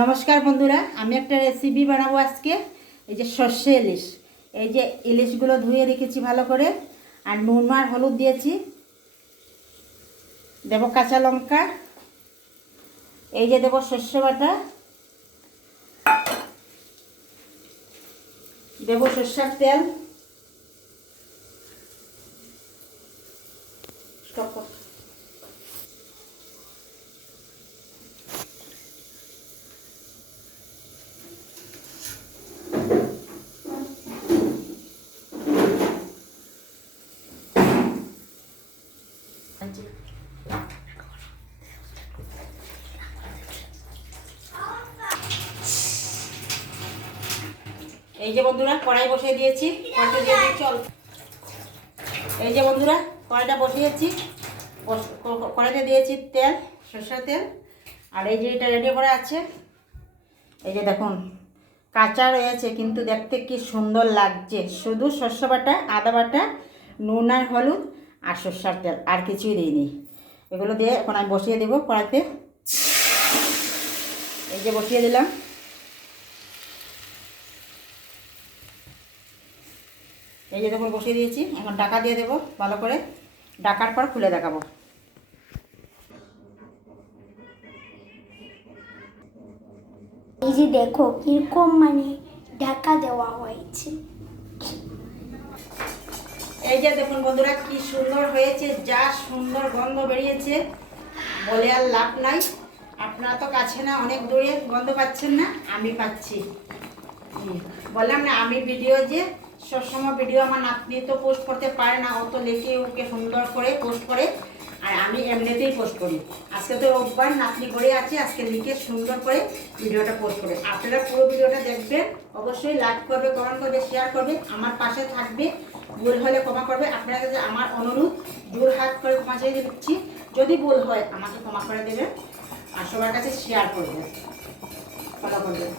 নমস্কার বন্ধুরা, আমি একটা রেসিপি বানাবো আজকে। এই যে সর্ষে ইলিশ, এই যে ইলিশগুলো ধুয়ে রেখেছি ভালো করে, আর নুন আর হলুদ দিয়েছি, দেবো কাঁচা লঙ্কা, এই যে দেবো সর্ষে বাটা, দেবো সর্ষের তেল, এই যে বন্ধুরা কড়াই বসিয়ে দিয়েছি, কড়াইটা দিয়ে দিচ্ছি অল্প। এই যে বন্ধুরা কড়াইটা বসিয়েছি, কড়াইতে দিয়েছি তেল, সরষের তেল। আর এই যে এটা রেডি করা আছে, এই যে দেখুন কাঁচা রয়েছে কিন্তু দেখতে কি সুন্দর লাগছে। শুধু সর্ষে বাটা, আদা বাটা, নুন আর হলুদ আর সর্ষের তেল, আর কিছুই দিইনি। এগুলো দিয়ে এখন আমি বসিয়ে দেবো কড়াইতে। এই যে বসিয়ে দিলাম। এই যে দেখুন বসিয়ে দিয়েছি, এখন ঢাকা দিয়ে দেবো ভালো করে। ঢাকার পর খুলে দেখাবো। এই যে দেখো কিরকম ঢাকা দেওয়া হয়েছে। এই যে দেখুন বন্ধুরা কি সুন্দর হয়েছে, যা সুন্দর গন্ধ বেরিয়েছে বলে আর লাভ নাই। আপনারা তো কাছে না, অনেক দূরে, গন্ধ পাচ্ছেন না, আমি পাচ্ছি। বললাম না, আমি ভিডিও যে সবসময় ভিডিও আমার নাতনি তো পোস্ট করতে পারে না, অত লেখে ওকে সুন্দর করে পোস্ট করে, আর আমি এমনিতেই পোস্ট করি। আজকে তো রোববার, নাতনি ঘরে আছে, আজকে লিখে সুন্দর করে ভিডিওটা পোস্ট করে। আপনারা পুরো ভিডিওটা দেখবেন, অবশ্যই লাইক করবে, কমেন্ট করবে, শেয়ার করবে, আমার পাশে থাকবে। ভুল হলে ক্ষমা করবে। আপনার কাছে আমার অনুরোধ, জোর হাত করে ক্ষমা চেয়ে দিচ্ছি। যদি ভুল হয় আমাকে ক্ষমা করে দেবেন, আর সবার কাছে শেয়ার করবেন, ফলো করবেন।